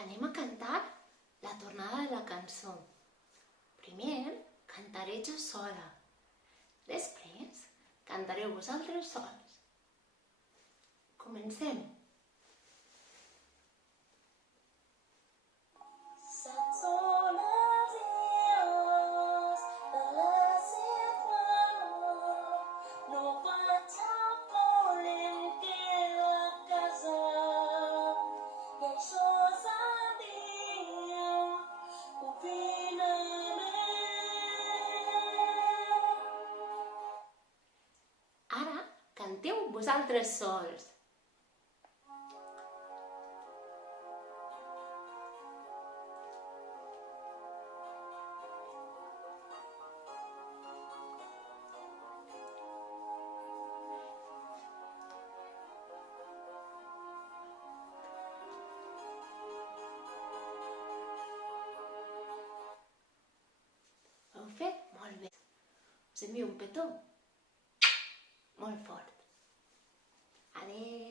Anem a cantar la tornada de la cançó. Primer cantaré jo sola. Després cantareu vosaltres sols. Comencem. Saps on els dies de la setmana no vaig al col·le, em quedo a casa i això és el dia confinament. Ara canteu vosaltres sols. Ho heu fet molt bé. Us envio un petó molt fort. Adéu.